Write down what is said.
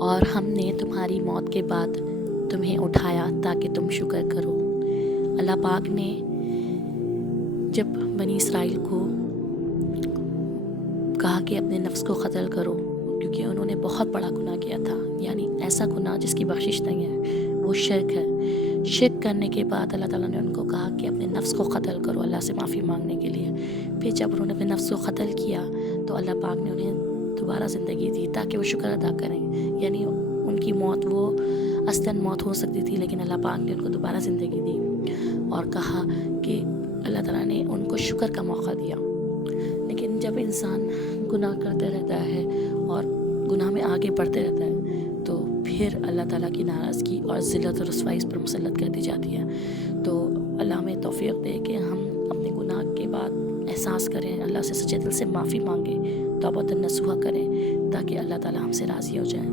اور ہم نے تمہاری موت کے بعد تمہیں اٹھایا تاکہ تم شکر کرو۔ اللہ پاک نے جب بنی اسرائیل کو کہا کہ اپنے نفس کو قتل کرو، کیونکہ انہوں نے بہت بڑا گناہ کیا تھا، یعنی ایسا گناہ جس کی بخشش نہیں ہے، وہ شرک ہے۔ شرک کرنے کے بعد اللہ تعالیٰ نے ان کو کہا کہ اپنے نفس کو قتل کرو اللہ سے معافی مانگنے کے لیے۔ پھر جب انہوں نے اپنے نفس کو قتل کیا تو اللہ پاک نے انہیں دوبارہ زندگی دی تاکہ وہ شکر ادا کریں، یعنی ان کی موت وہ اصلاً موت ہو سکتی تھی، لیکن اللہ پاک نے ان کو دوبارہ زندگی دی اور کہا کہ اللہ تعالیٰ نے ان کو شکر کا موقع دیا۔ لیکن جب انسان گناہ کرتے رہتا ہے اور گناہ میں آگے بڑھتے رہتا ہے تو پھر اللہ تعالیٰ کی ناراضگی اور ذلت و رسوائی اس پر مسلط کر دی جاتی ہے۔ تو اللہ ہمیں توفیق دے کہ ہم اپنے گناہ کے بعد احساس کریں، اللہ سے سچے دل سے معافی مانگیں، توبۃ النصوحہ کریں تاکہ اللہ تعالیٰ ہم سے راضی ہو جائیں۔